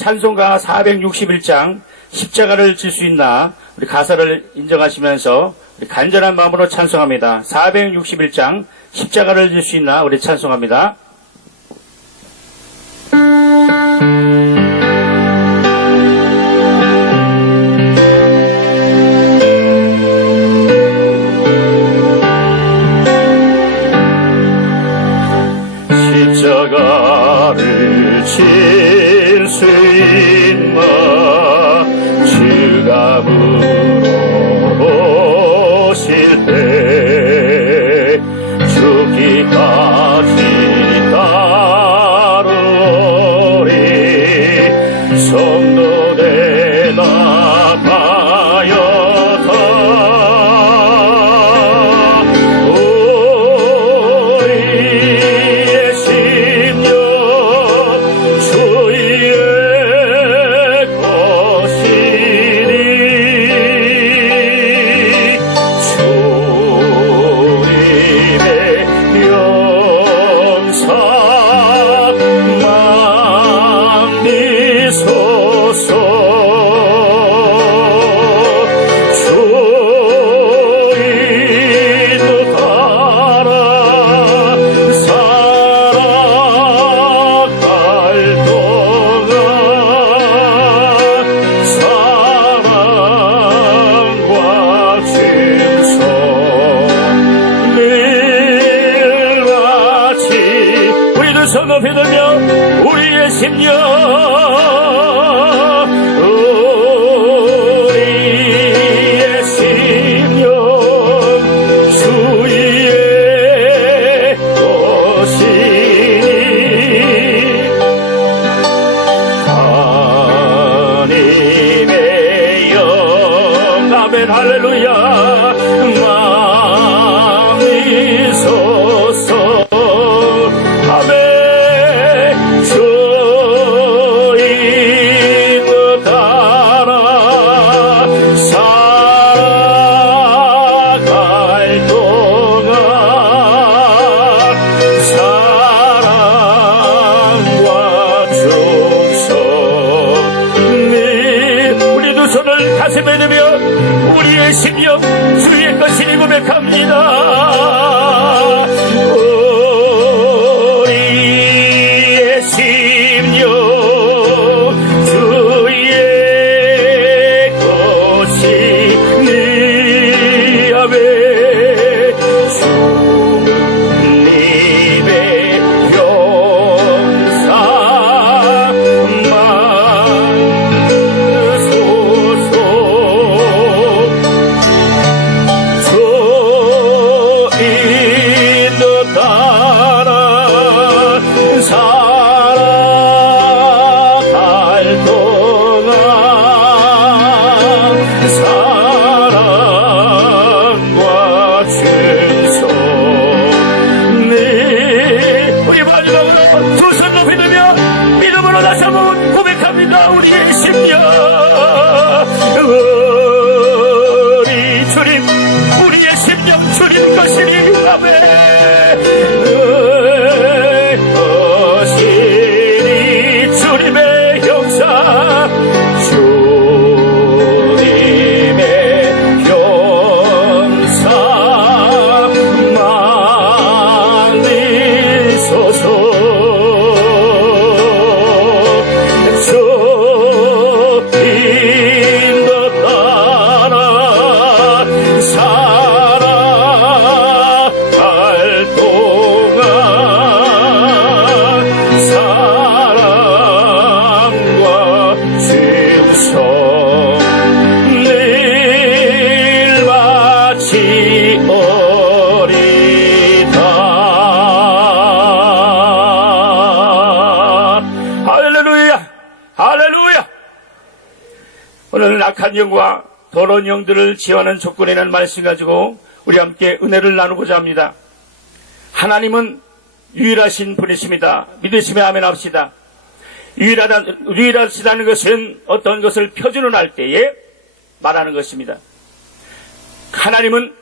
찬송가 461장 십자가를 질 수 있나 우리 가사를 인정하시면서 우리 간절한 마음으로 찬송합니다. 461장 십자가를 질 수 있나 우리 찬송합니다. 십자가를 질 수 있나 주가 물어보실 때 죽기까지 따르리 성도 대답하여서 우리의 심령 주의 것이니 주님의 영상 만미소서 주인도 따라 살아갈 동안 사랑과 충성 늘같이 우리도 손 높이 들며 우리의 심령 우리의 심령 주의 것이니 하나님의 영 아멘 할렐루야 마음이소서 아멘 주인을 따라 살아갈 동안 사랑과 충성 우리 두 손을 가슴에 넣으며 우리의 심령 주의 것이니 고백합니다. 우리의 심령 주의 것이니 아멘 주님의 영상 만소서 주인도 따라 살아갈 동안 사랑과 충성 우리 마지막으로 두 손 높이 들며 믿음으로 다시 한번 고백합니다. 우리의 심령 우리 주님 우리의 심령 주님 것이니 아멘 것이니 주님의 형상 주님의 형상 만미소서 주인도 따라 살아갈 동안 사랑과 충성 늘 바치오리다. 할렐루야 할렐루야. 오늘 악한 영과 더러운 영들을 제어하는 조건에 있는 말씀 가지고 우리 함께 은혜를 나누고자 합니다. 하나님은 유일하신 분이십니다. 믿으시면 아멘 합시다. 유일하시다는 것은 어떤 것을 표준을 때에 말하는 것입니다. 하나님은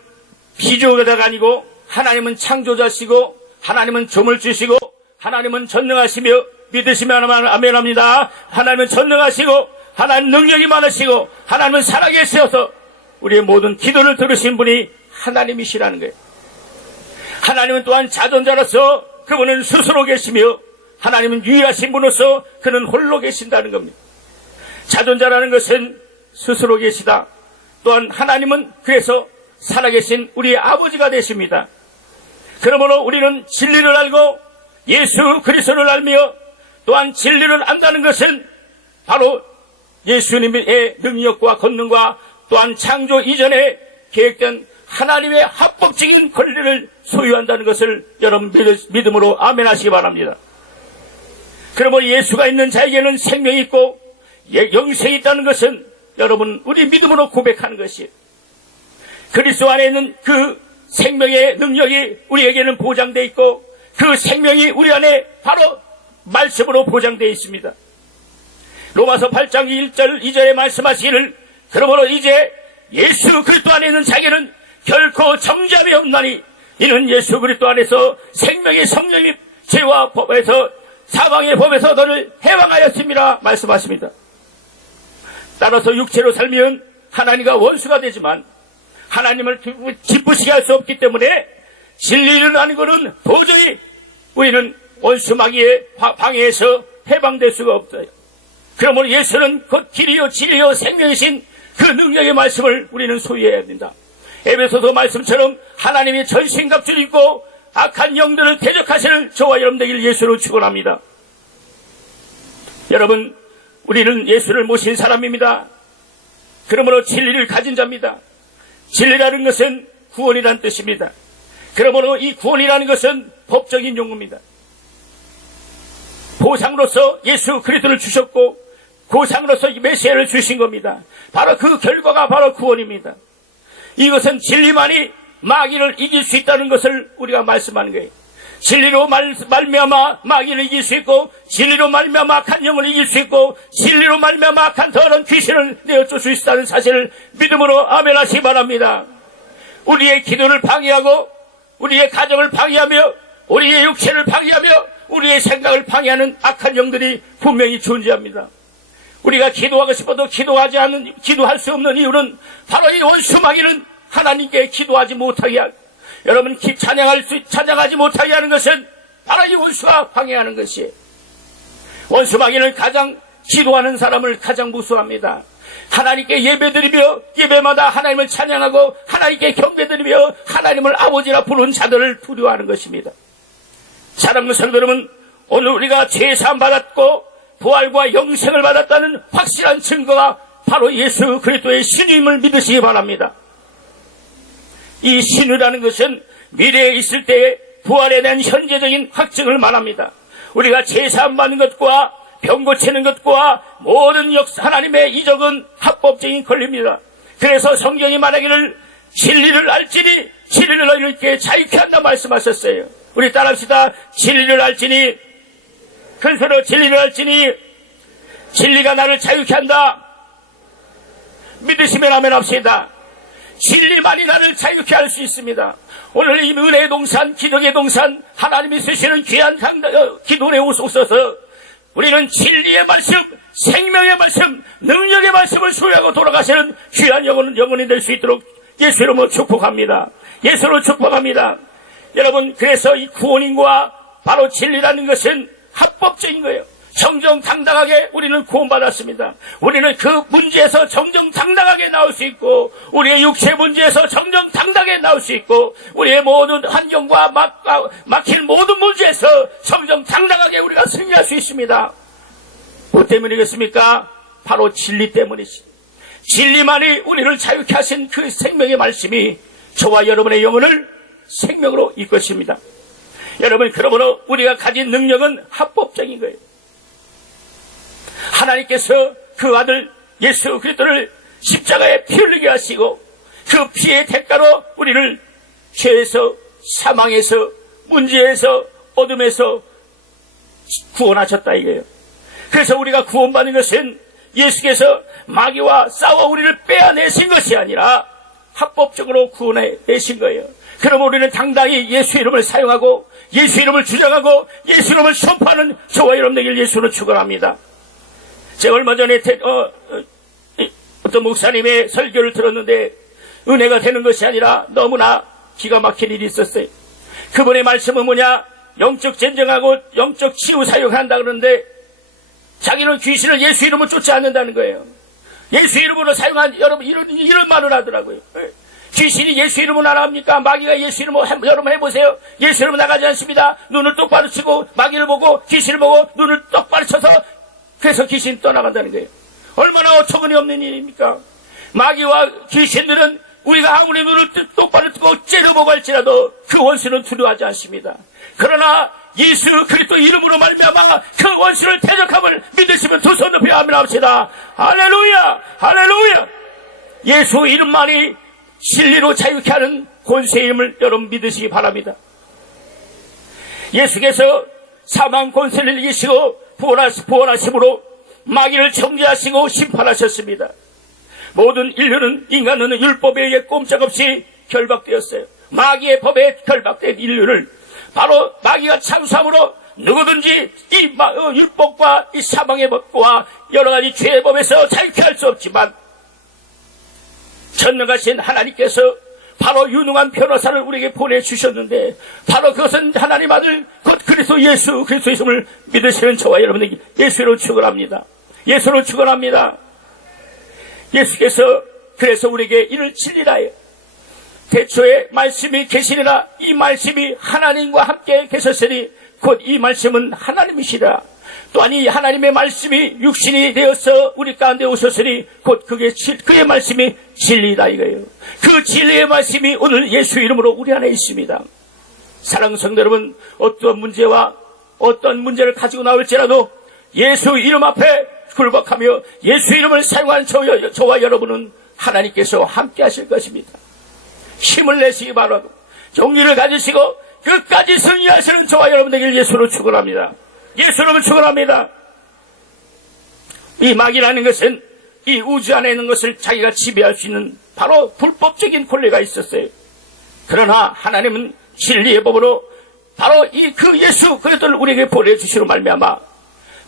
피조자가 아니고 하나님은 창조자시고 하나님은 조물주시고 하나님은 전능하시며 믿으시면 아멘합니다. 하나님은 전능하시고 하나님 능력이 많으시고 하나님은 살아계셔서 우리의 모든 기도를 들으신 분이 하나님이시라는 거예요. 하나님은 또한 자존자로서 그분은 스스로 계시며 하나님은 유일하신 분으로서 그는 홀로 계신다는 겁니다. 자존자라는 것은 스스로 계시다. 또한 하나님은 그래서 살아계신 우리의 아버지가 되십니다. 그러므로 우리는 진리를 알고 예수 그리스도를 알며 또한 진리를 안다는 것은 바로 예수님의 능력과 권능과 또한 창조 이전에 계획된 하나님의 합법적인 권리를 소유한다는 것을 여러분 믿음으로 아멘하시기 바랍니다. 그러므로 예수가 있는 자에게는 생명이 있고 영생이 있다는 것은 여러분 우리 믿음으로 고백하는 것이에요. 그리스도 안에 있는 그 생명의 능력이 우리에게는 보장되어 있고 그 생명이 우리 안에 바로 말씀으로 보장되어 있습니다. 로마서 8장 1절 2절에 말씀하시기를 그러므로 이제 예수 그리스도 안에 있는 자에게는 결코 정죄함이 없나니 이는 예수 그리스도 안에서 생명의 성령이 죄와 법에서 사망의 법에서 너를 해방하였습니다 말씀하십니다. 따라서 육체로 살면 하나님과 원수가 되지만 하나님을 기쁘시게 할 수 없기 때문에 진리를 아는 것은 도저히 우리는 원수 마귀의 방해에서 해방될 수가 없어요. 그러므로 예수는 곧 길이요 진리요 생명이신 그 능력의 말씀을 우리는 소유해야 합니다. 에베소서 말씀처럼 하나님이 전신갑주를 입고 악한 영들을 대적하시는 저와 여러분 되길 예수로 축원합니다. 여러분 우리는 예수를 모신 사람입니다. 그러므로 진리를 가진 자입니다. 진리라는 것은 구원이라는 뜻입니다. 그러므로 이 구원이라는 것은 법적인 용어입니다. 보상으로서 예수 그리스도를 주셨고 보상으로서 메시아를 주신 겁니다. 바로 그 결과가 바로 구원입니다. 이것은 진리만이 마귀를 이길 수 있다는 것을 우리가 말씀하는 거예요. 진리로 말미암아 마귀를 이길 수 있고 진리로 말미암아 악한 영을 이길 수 있고 진리로 말미암아 악한 더러운 귀신을 내어줄 수 있다는 사실을 믿음으로 아멘하시기 바랍니다. 우리의 기도를 방해하고 우리의 가정을 방해하며 우리의 육체를 방해하며 우리의 생각을 방해하는 악한 영들이 분명히 존재합니다. 우리가 기도하고 싶어도 기도할 수 없는 이유는 바로 이 원수 마귀는 하나님께 기도하지 못하게 하고 여러분 찬양하지 못하게 하는 것은 바로 이 원수가 방해하는 것이에요. 원수 마귀는 가장 기도하는 사람을 가장 무수합니다. 하나님께 예배드리며 예배마다 하나님을 찬양하고 하나님께 경배드리며 하나님을 아버지라 부르는 자들을 두려워하는 것입니다. 사랑하는 성도 여러분, 오늘 우리가 죄사함 받았고 부활과 영생을 받았다는 확실한 증거가 바로 예수 그리스도의 신임을 믿으시기 바랍니다. 이 신이라는 것은 미래에 있을 때의 부활에 대한 현재적인 확증을 말합니다. 우리가 제사함 받는 것과 병 고치는 것과 모든 하나님의 이적은 합법적인 권리입니다. 그래서 성경이 말하기를 진리를 알지니 진리를 너희에게 자유케 한다 말씀하셨어요. 우리 따라합시다. 진리를 알지니 큰 소리로 진리를 알지니 진리가 나를 자유케 한다. 믿으시면 아멘 합시다. 진리만이 나를 자유케 할 수 있습니다. 오늘 이 은혜의 동산, 기적의 동산, 하나님이 쓰시는 귀한 기도에 오셔서 우리는 진리의 말씀, 생명의 말씀, 능력의 말씀을 소유하고 돌아가시는 귀한 영혼이 될 수 있도록 예수 이름으로 축복합니다. 예수로 축복합니다. 여러분, 그래서 이 구원인과 바로 진리라는 것은 합법적인 거예요. 정정당당하게 우리는 구원받았습니다. 우리는 그 문제에서 정정당당하게 나올 수 있고 우리의 육체 문제에서 정정당당하게 나올 수 있고 우리의 모든 환경과 막힐 모든 문제에서 정정당당하게 우리가 승리할 수 있습니다. 뭐 때문이겠습니까? 바로 진리 때문이지. 진리만이 우리를 자유케 하신 그 생명의 말씀이 저와 여러분의 영혼을 생명으로 이끄십니다. 여러분, 그러므로 우리가 가진 능력은 합법적인 거예요. 하나님께서 그 아들 예수 그리스도를 십자가에 피 흘리게 하시고 그 피의 대가로 우리를 죄에서 사망에서 문제에서 어둠에서 구원하셨다 이거예요. 그래서 우리가 구원받는 것은 예수께서 마귀와 싸워 우리를 빼어내신 것이 아니라 합법적으로 구원해 내신 거예요. 그럼 우리는 당당히 예수 이름을 사용하고 예수 이름을 주장하고 예수 이름을 선포하는 저와 여러분에게 예수로 축원합니다. 제가 얼마 전에 어떤 목사님의 설교를 들었는데 은혜가 되는 것이 아니라 너무나 기가 막힌 일이 있었어요. 그분의 말씀은 뭐냐? 영적 전쟁하고 영적 치유 사용한다 그러는데 자기는 귀신을 예수 이름으로 쫓지 않는다는 거예요. 예수 이름으로 사용한 여러분 이런 말을 하더라고요. 귀신이 예수 이름으로 나갑니까? 마귀가 예수 이름으로 여러분 해보세요. 예수 이름으로 나가지 않습니다. 눈을 똑바로 치고 마귀를 보고 귀신을 보고 눈을 똑바로 쳐서 그래서 귀신이 떠나간다는 거예요. 얼마나 어처구니 없는 일입니까? 마귀와 귀신들은 우리가 아무리 눈을 똑바로 뜨고 째려보고 할지라도 그 원수는 두려워하지 않습니다. 그러나 예수 그리스도 이름으로 말미암아 그 원수를 대적함을 믿으시면 두 손 높여 아멘 합시다. 할렐루야, 할렐루야. 예수 이름만이 진리로 자유케 하는 권세의 이름을 여러분 믿으시기 바랍니다. 예수께서 사망 권세를 이기시고 부활하심으로 마귀를 정죄하시고 심판하셨습니다. 모든 인류는 인간은 율법에 의해 꼼짝없이 결박되었어요. 마귀의 법에 결박된 인류를 바로 마귀가 참수함으로 누구든지 이 율법과 이 사망의 법과 여러 가지 죄의 법에서 자유케 할 수 없지만 전능하신 하나님께서 바로 유능한 변호사를 우리에게 보내주셨는데 바로 그것은 하나님 아들 곧 그리스도 예수 그리스도의 이름을 믿으시는 저와 여러분에게 예수로 축원합니다. 예수로 축원합니다. 예수께서 그래서 우리에게 이를 진리라요. 태초에 말씀이 계시니라. 이 말씀이 하나님과 함께 계셨으니 곧 이 말씀은 하나님이시라. 또한 이 하나님의 말씀이 육신이 되어서 우리 가운데 오셨으니 곧 그의 말씀이 진리다 이거예요. 그 진리의 말씀이 오늘 예수 이름으로 우리 안에 있습니다. 사랑하는 성도 여러분, 어떤 문제와 어떤 문제를 가지고 나올지라도 예수 이름 앞에 굴복하며 예수 이름을 사용한 저와 여러분은 하나님께서 함께 하실 것입니다. 힘을 내시기 바라고 용기를 가지시고 끝까지 승리하시는 저와 여러분에게 예수로 축원합니다. 예수로 축원합니다. 이 마귀라는 것은 이 우주 안에 있는 것을 자기가 지배할 수 있는 바로 불법적인 권리가 있었어요. 그러나 하나님은 진리의 법으로 바로 그 예수 그리스도를 우리에게 보내주시로 말미암아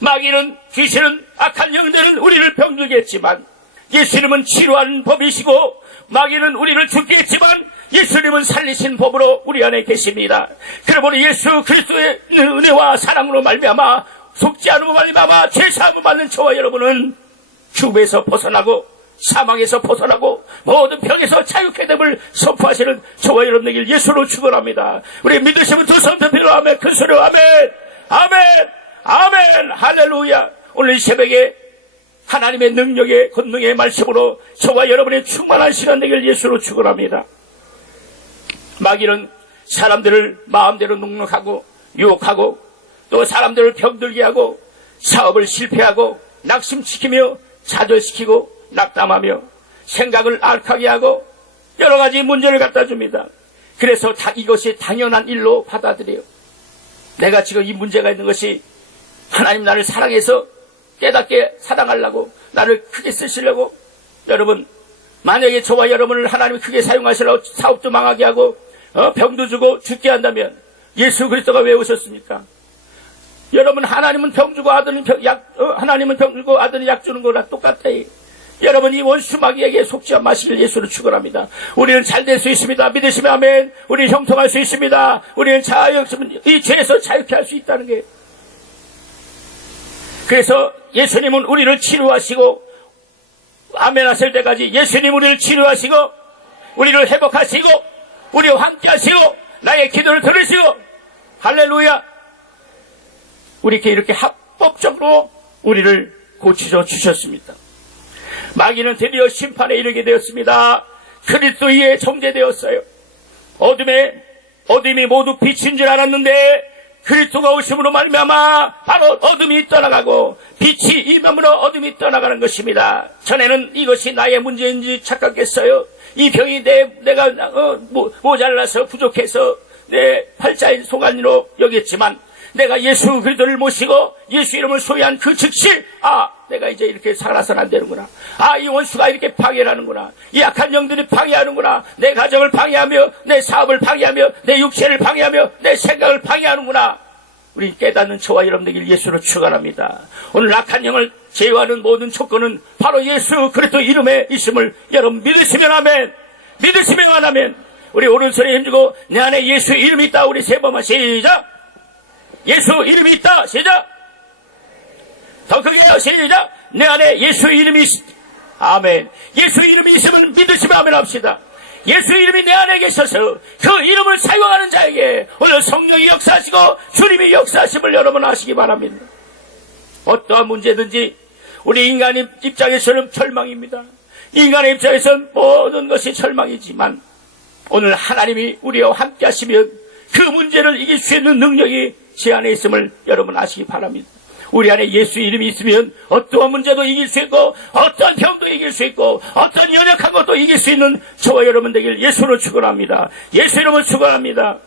마귀는 귀신은 악한 영들은 우리를 병들게 했지만 예수님은 치료하는 법이시고 마귀는 우리를 죽게 했지만 예수님은 살리신 법으로 우리 안에 계십니다. 그러므로 예수 그리스도의 은혜와 사랑으로 말미암아 속지 않음으로 말미암아 죄사함을 받는 저와 여러분은 죽음에서 벗어나고 사망에서 벗어나고 모든 병에서 자유케 됨을 선포하시는 저와 여러분에게 예수로 축원합니다. 우리 믿으시면 두 손 들어 아멘, 큰 소리로 아멘, 아멘, 아멘, 할렐루야. 오늘 이 새벽에 하나님의 능력의 권능의 말씀으로 저와 여러분의 충만한 시간 되길 예수로 축원합니다. 마귀는 사람들을 마음대로 농락하고 유혹하고 또 사람들을 병들게 하고 사업을 실패하고 낙심시키며 좌절시키고 낙담하며 생각을 악하게 하고 여러 가지 문제를 갖다 줍니다. 그래서 이것이 당연한 일로 받아들여요. 내가 지금 이 문제가 있는 것이 하나님 나를 사랑해서 깨닫게 사랑하려고 나를 크게 쓰시려고. 여러분, 만약에 저와 여러분을 하나님이 크게 사용하시려고 사업도 망하게 하고 병도 주고 죽게 한다면 예수 그리스도가 왜 오셨습니까? 여러분, 하나님은 병 주고 하나님은 병 주고 아들은 약 주는 거랑 똑같아요. 여러분, 이 원수 마귀에게 속지 마시길 예수로 축원합니다. 우리는 잘 될 수 있습니다. 믿으시면 아멘. 우리는 형통할 수 있습니다. 우리는 이 죄에서 자유케 할 수 있다는 게. 그래서 예수님은 우리를 치료하시고 아멘 하실 때까지 예수님 우리를 치료하시고 우리를 회복하시고 우리와 함께 하시고 나의 기도를 들으시고 할렐루야. 우리에게 이렇게 합법적으로 우리를 고치셔 주셨습니다. 마귀는 드디어 심판에 이르게 되었습니다. 그리스도에 정죄되었어요. 어둠이 모두 빛인 줄 알았는데 그리스도가 오심으로 말미암아 바로 어둠이 떠나가고 빛이 임함으로 어둠이 떠나가는 것입니다. 전에는 이것이 나의 문제인지 착각했어요. 이 병이 내가 모자라서 부족해서 내 팔자인 소관으로 여겼지만 내가 예수 그리스도를 모시고 예수 이름을 소유한 그 즉시 내가 이제 이렇게 살아서는 안 되는구나. 이 원수가 이렇게 방해를 하는구나. 이 약한 영들이 방해하는구나. 내 가정을 방해하며 내 사업을 방해하며 내 육체를 방해하며 내 생각을 방해하는구나. 우리 깨닫는 저와 여러분들 예수로 축원합니다. 오늘 악한 영을 제어하는 모든 조건은 바로 예수 그리스도 이름에 있음을 여러분 믿으시면 아멘. 믿으시면 아멘. 우리 오른손에 힘주고 내 안에 예수 이름이 있다. 우리 세 번만 시작. 예수 이름이 있다. 시작. 더 크게 해요. 시작. 내 안에 예수 이름이 아멘. 예수 이름이 있으면 믿으시면 아멘 합시다. 예수 이름이 내 안에 계셔서 그 이름을 사용하는 자에게 오늘 성령이 역사하시고 주님이 역사하심을 여러분 아시기 바랍니다. 어떠한 문제든지 우리 인간의 입장에서는 절망입니다. 인간의 입장에서는 모든 것이 절망이지만 오늘 하나님이 우리와 함께 하시면 그 문제를 이길 수 있는 능력이 제 안에 있음을 여러분 아시기 바랍니다. 우리 안에 예수 이름이 있으면 어떠한 문제도 이길 수 있고 어떠한 병도 이길 수 있고 어떠한 연약한 것도 이길 수 있는 저와 여러분 되길 예수로 축원합니다. 예수 이름을 축원합니다.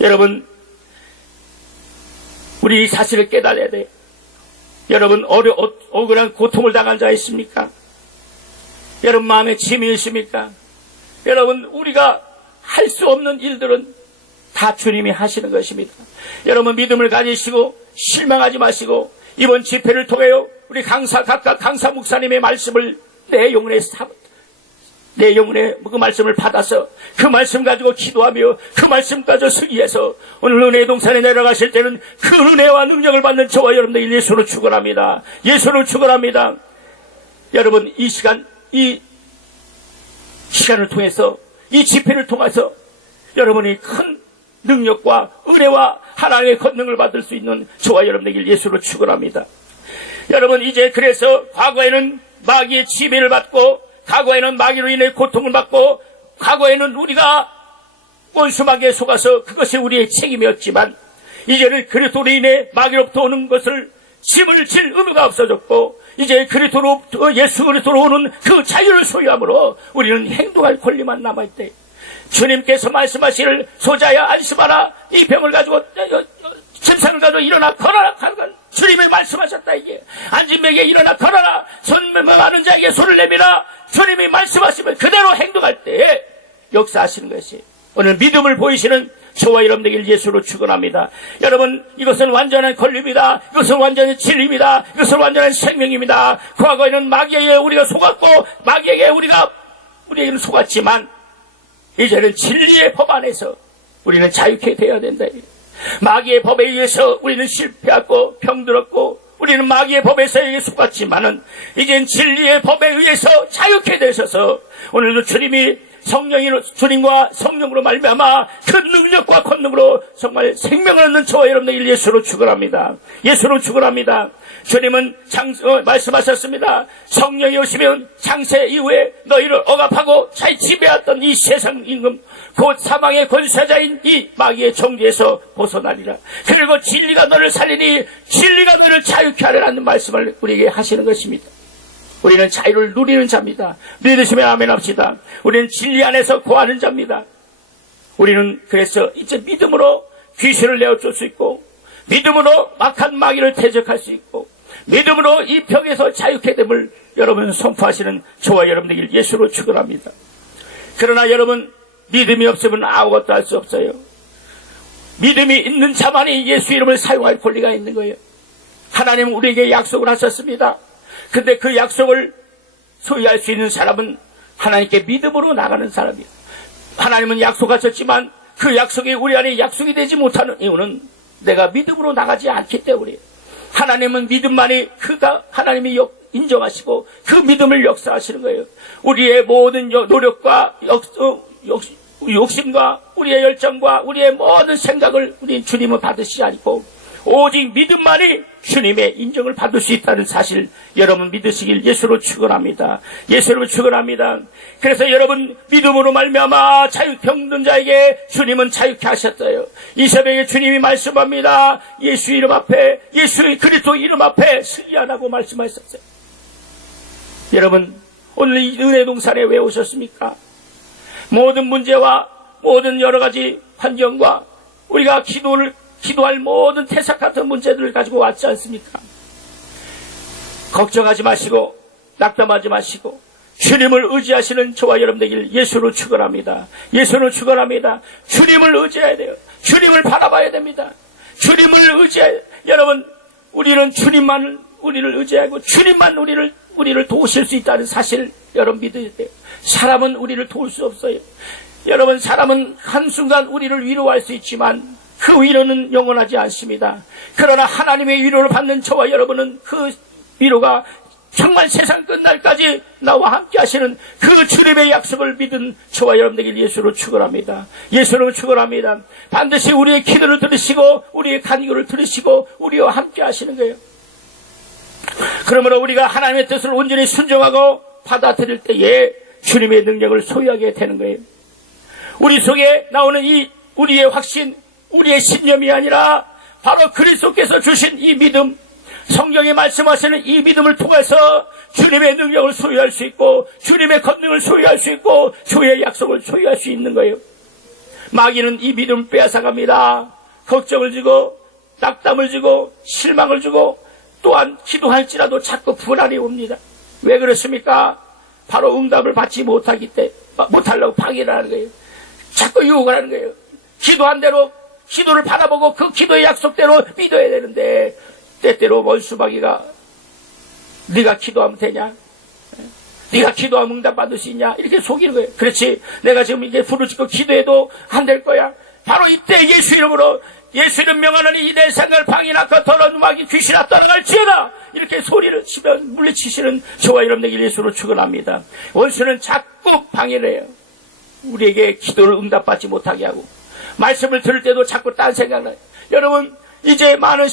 여러분 우리 이 사실을 깨달아야 돼요. 여러분 억울한 고통을 당한 자 있습니까? 여러분 마음에 짐이 있습니까? 여러분 우리가 할 수 없는 일들은 다 주님이 하시는 것입니다. 여러분 믿음을 가지시고 실망하지 마시고 이번 집회를 통하여 우리 각각 강사 목사님의 말씀을 내 영혼에 그 말씀을 받아서 그 말씀 가지고 기도하며 그 말씀 가지고 승리해서 오늘 은혜의 동산에 내려가실 때는 그 은혜와 능력을 받는 저와 여러분들 예수로 축원합니다. 예수로 축원합니다. 여러분 이 시간을 통해서 이 집회를 통해서 여러분이 큰 능력과 은혜와 하나님의 권능을 받을 수 있는 저와 여러분에게 예수로 축원합니다. 여러분 이제 그래서 과거에는 마귀의 지배를 받고 과거에는 마귀로 인해 고통을 받고 과거에는 우리가 원수 마귀에 속아서 그것이 우리의 책임이었지만 이제는 그리스도로 인해 마귀로부터 오는 것을 짐을 질 의무가 없어졌고 이제 예수 그리스도로 오는 그 자유를 소유함으로 우리는 행동할 권리만 남아있대. 주님께서 말씀하시를 소자야 안심하라. 이 병을 가지고 침상을 가지고 일어나 걸어라. 주님이 말씀하셨다. 이게 안진맥에 일어나 걸어라. 손매마는 자에게 손을 내밀라. 주님이 말씀하시면 그대로 행동할 때 역사하시는 것이 오늘 믿음을 보이시는 저와 여러분에게 예수로 축원합니다. 여러분 이것은 완전한 권리입니다. 이것은 완전한 진리입니다. 이것은 완전한 생명입니다. 과거에는 마귀에게 우리가 속았고 마귀에게 우리에게는 속았지만 이제는 진리의 법 안에서 우리는 자유케 되어야 된다. 마귀의 법에 의해서 우리는 실패하고 병들었고 우리는 마귀의 법에서 속았지만은 이젠 진리의 법에 의해서 자유케 되셔서 오늘도 주님과 성령으로 말미암아 그 능력과 권능으로 정말 생명을 얻는 저와 여러분들 예수로 축원합니다. 예수로 축원합니다. 주님은 말씀하셨습니다. 성령이 오시면 창세 이후에 너희를 억압하고 잘 지배했던 이 세상 임금 곧 사망의 권세자인 이 마귀의 정죄에서 벗어나리라. 그리고 진리가 너를 살리니 진리가 너를 자유케 하리라는 말씀을 우리에게 하시는 것입니다. 우리는 자유를 누리는 자입니다. 믿으시면 아멘 합시다. 우리는 진리 안에서 거하는 자입니다. 우리는 그래서 이제 믿음으로 귀신을 내어줄 수 있고 믿음으로 막한 마귀를 대적할 수 있고 믿음으로 이 병에서 자유케 됨을 여러분 선포하시는 저와 여러분들 예수로 축원합니다. 그러나 여러분 믿음이 없으면 아무것도 할 수 없어요. 믿음이 있는 자만이 예수 이름을 사용할 권리가 있는 거예요. 하나님은 우리에게 약속을 하셨습니다. 근데 그 약속을 소유할 수 있는 사람은 하나님께 믿음으로 나가는 사람이에요. 하나님은 약속하셨지만 그 약속이 우리 안에 약속이 되지 못하는 이유는 내가 믿음으로 나가지 않기 때문이에요. 하나님은 믿음만이 하나님이 인정하시고 그 믿음을 역사하시는 거예요. 우리의 모든 노력과 욕심과 우리의 열정과 우리의 모든 생각을 우리 주님은 받으시지 않고 오직 믿음만이 주님의 인정을 받을 수 있다는 사실 여러분 믿으시길 예수로 축원합니다. 예수로 축원합니다. 그래서 여러분 믿음으로 말미암아 병든 자에게 주님은 자유케 하셨어요. 이세벨에게 주님이 말씀합니다. 예수 이름 앞에 예수 그리스도 이름 앞에 승리하라고 말씀하셨어요. 여러분 오늘 이 은혜 동산에 왜 오셨습니까? 모든 문제와 모든 여러 가지 환경과 우리가 기도를 기도할 모든 태석 같은 문제들을 가지고 왔지 않습니까? 걱정하지 마시고 낙담하지 마시고 주님을 의지하시는 저와 여러분 되길 예수로 축원합니다. 예수로 축원합니다. 주님을 의지해야 돼요. 주님을 바라봐야 됩니다. 주님을 의지해. 여러분, 우리는 주님만 우리를 의지하고 주님만 우리를 도우실 수 있다는 사실 여러분 믿어야 돼요. 사람은 우리를 도울 수 없어요. 여러분, 사람은 한순간 우리를 위로할 수 있지만 그 위로는 영원하지 않습니다. 그러나 하나님의 위로를 받는 저와 여러분은 그 위로가 정말 세상 끝날까지 나와 함께 하시는 그 주님의 약속을 믿은 저와 여러분에게 예수로 축원합니다. 예수로 축원합니다. 반드시 우리의 기도를 들으시고 우리의 간구를 들으시고 우리와 함께 하시는 거예요. 그러므로 우리가 하나님의 뜻을 온전히 순종하고 받아들일 때에 주님의 능력을 소유하게 되는 거예요. 우리 속에 나오는 이 우리의 확신, 우리의 신념이 아니라 바로 그리스도께서 주신 이 믿음, 성경에 말씀하시는 이 믿음을 통해서 주님의 능력을 소유할 수 있고 주님의 권능을 소유할 수 있고 주의 약속을 소유할 수 있는 거예요. 마귀는 이 믿음을 빼앗아갑니다. 걱정을 주고 낙담을 주고 실망을 주고 또한 기도할지라도 자꾸 불안이 옵니다. 왜 그렇습니까? 바로 응답을 받지 못하려고 방해를 하는 거예요. 자꾸 유혹을 하는 거예요. 기도한 대로 기도를 바라보고 그 기도의 약속대로 믿어야 되는데 때때로 원수마귀가 네가 기도하면 되냐? 네가 기도하면 응답받을 수 있냐? 이렇게 속이는 거예요. 그렇지, 내가 지금 이게 부르짖고 기도해도 안 될 거야. 바로 이때 예수 이름으로 예수 이름 명하노니 이 내 생을 방해나고 더러운 마귀 귀신아 떠나갈지어다 이렇게 소리를 치면 물리치시는 저와 여러분에게 예수로 축원합니다. 원수는 자꾸 방해를 해요. 우리에게 기도를 응답받지 못하게 하고 말씀을 들을 때도 자꾸 딴 생각나요. 여러분, 이제 많은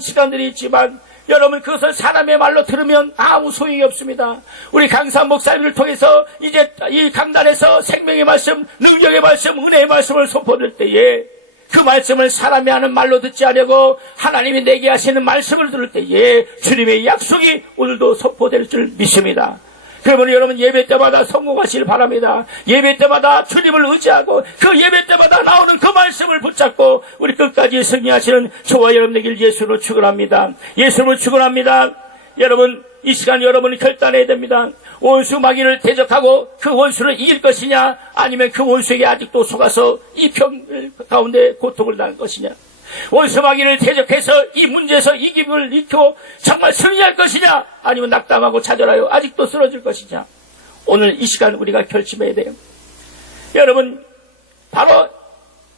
시간들이 있지만 여러분 그것을 사람의 말로 들으면 아무 소용이 없습니다. 우리 강사 목사님을 통해서 이제 이 강단에서 생명의 말씀, 능력의 말씀, 은혜의 말씀을 선포될 때에 그 말씀을 사람이 하는 말로 듣지 않으려고 하나님이 내게 하시는 말씀을 들을 때에 주님의 약속이 오늘도 선포될 줄 믿습니다. 그러므로 여러분 예배 때마다 성공하시길 바랍니다. 예배 때마다 주님을 의지하고 그 예배 때마다 나오는 그 말씀을 붙잡고 우리 끝까지 승리하시는 저와 여러분에게 예수로 축원합니다. 예수로 축원합니다. 여러분 이 시간 여러분이 결단해야 됩니다. 원수 마귀를 대적하고 그 원수를 이길 것이냐 아니면 그 원수에게 아직도 속아서 이 병 가운데 고통을 당할 것이냐. 원수 마귀를 대적해서 이 문제에서 이김을 잃고 정말 승리할 것이냐 아니면 낙담하고 좌절하여 아직도 쓰러질 것이냐. 오늘 이 시간 우리가 결심해야 돼요. 여러분 바로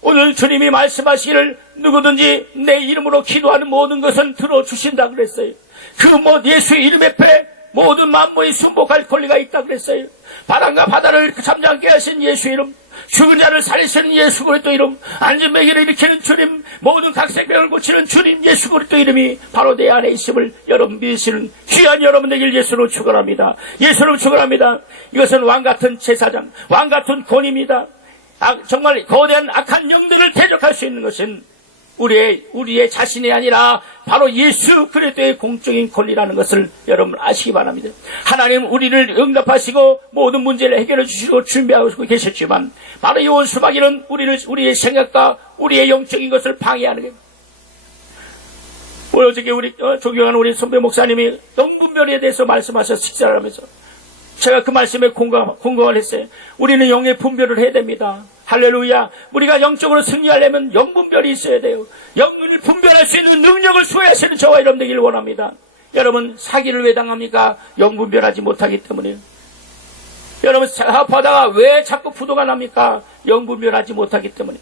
오늘 주님이 말씀하시기를 누구든지 내 이름으로 기도하는 모든 것은 들어주신다 그랬어요. 그 예수의 이름 앞에 모든 만물이 순복할 권리가 있다 그랬어요. 바람과 바다를 잠잠케 하신 예수의 이름, 죽은 자를 살리시는 예수 그리스도 이름, 안전병을 일으키는 주님, 모든 각색병을 고치는 주님 예수 그리스도 이름이 바로 내 안에 있음을 여러분 믿으시는 귀한 여러분에게 예수로 축원합니다. 예수로 축원합니다. 이것은 왕같은 제사장, 왕같은 권위입니다. 정말 거대한 악한 영들을 대적할 수 있는 것은 우리의 자신이 아니라 바로 예수 그리스도의 공적인 권리라는 것을 여러분 아시기 바랍니다. 하나님 우리를 응답하시고 모든 문제를 해결해 주시고 준비하고 계셨지만 바로 이 원수 마귀는 우리의 생각과 우리의 영적인 것을 방해하는 거예요. 오늘 어저께 우리 존경하는 우리 선배 목사님이 영분별에 대해서 말씀하셔서 식사를 하면서 제가 그 말씀에 공감을 했어요. 우리는 영의 분별을 해야 됩니다. 할렐루야. 우리가 영적으로 승리하려면 영분별이 있어야 돼요. 영을 분별할 수 있는 능력을 소유하시는 저와 여러분 되기를 원합니다. 여러분 사기를 왜 당합니까? 영분별하지 못하기 때문에요. 여러분 사업하다가 왜 자꾸 부도가 납니까? 영분별하지 못하기 때문에.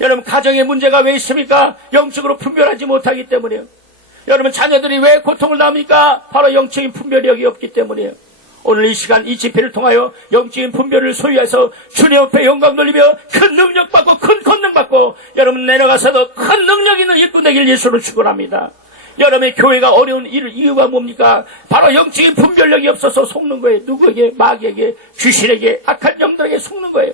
여러분 가정의 문제가 왜 있습니까? 영적으로 분별하지 못하기 때문에요. 여러분 자녀들이 왜 고통을 당합니까? 바로 영적인 분별력이 없기 때문에요. 오늘 이 시간 이 집회를 통하여 영적인 분별을 소유해서 주님 앞에 영광 돌리며 큰 능력 받고 큰 권능 받고 여러분 내려가서도 큰 능력 있는 일꾼 되길 예수로 축원합니다. 여러분의 교회가 어려운 이유가 뭡니까? 바로 영적인 분별력이 없어서 속는 거예요. 누구에게? 마귀에게, 귀신에게, 악한 영들에게 속는 거예요.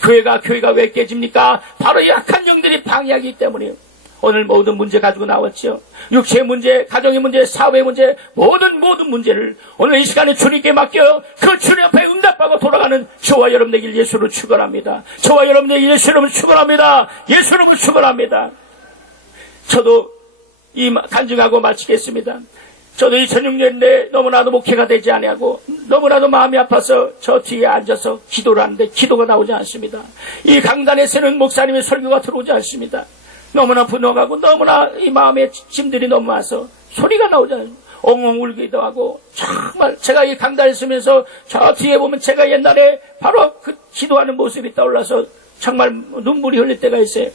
교회가 왜 깨집니까? 바로 이 악한 영들이 방해하기 때문이에요. 오늘 모든 문제 가지고 나왔죠. 육체의 문제, 가정의 문제, 사회의 문제, 모든 문제를 오늘 이 시간에 주님께 맡겨 그 주님 앞에 응답하고 돌아가는 저와 여러분에게 예수로 축원합니다. 저와 여러분에게 예수로 축원합니다. 예수로 축원합니다. 저도 간증하고 마치겠습니다. 저도 2006년에 너무나도 목회가 되지 아니하고 너무나도 마음이 아파서 저 뒤에 앉아서 기도를 하는데 기도가 나오지 않습니다. 이 강단에서는 목사님의 설교가 들어오지 않습니다. 너무나 분노하고 너무나 이 마음에 짐들이 너무 와서 소리가 나오지 않습니다. 엉엉 울기도 하고 정말 제가 이 강단에 서면서 저 뒤에 보면 제가 옛날에 바로 그 기도하는 모습이 떠올라서 정말 눈물이 흘릴 때가 있어요.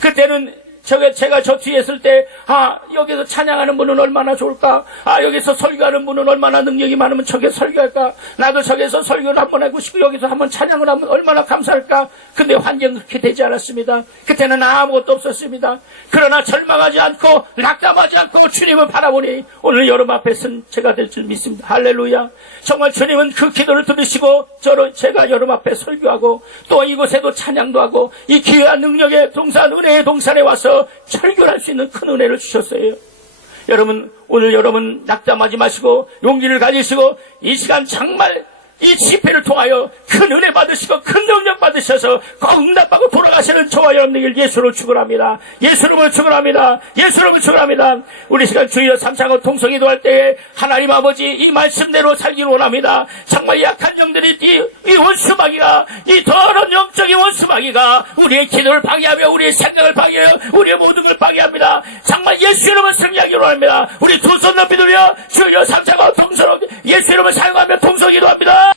그때는 제가 저 뒤에 있을 때, 여기서 찬양하는 분은 얼마나 좋을까? 여기서 설교하는 분은 얼마나 능력이 많으면 저게 설교할까? 나도 저기서 설교를 한번 하고 싶고, 여기서 한번 찬양을 하면 얼마나 감사할까? 근데 환경은 그렇게 되지 않았습니다. 그때는 아무것도 없었습니다. 그러나 절망하지 않고, 낙담하지 않고, 주님을 바라보니, 오늘 여러분 앞에 선 제가 될 줄 믿습니다. 할렐루야. 정말 주님은 그 기도를 들으시고, 제가 여러분 앞에 설교하고, 또 이곳에도 찬양도 하고, 이 귀한 능력의 동산, 은혜의 동산에 와서 철교할 수 있는 큰 은혜를 주셨어요. 여러분, 오늘 여러분 낙담하지 마시고 용기를 가지시고 이 시간 정말 이 집회를 통하여 큰 은혜 받으시고 큰 능력 받으셔서 꼭 응답하고 돌아가시는 저와 여러분들 예수로 축원합니다. 예수로 축원합니다. 예수로 축원합니다. 우리 시간 주여 3차고 통성기도할 때에 하나님 아버지 이 말씀대로 살기를 원합니다. 정말 약한 영들이 이 원수마귀가 이 더러운 영적인 원수마귀가 우리의 기도를 방해하며 우리의 생각을 방해하여 우리의 모든 걸 방해합니다. 정말 예수 이름을 승리하기를 원합니다. 우리 두 손 높이 들려 주여 3차고 통성 예수 이름을 사용하며 통성기도합니다.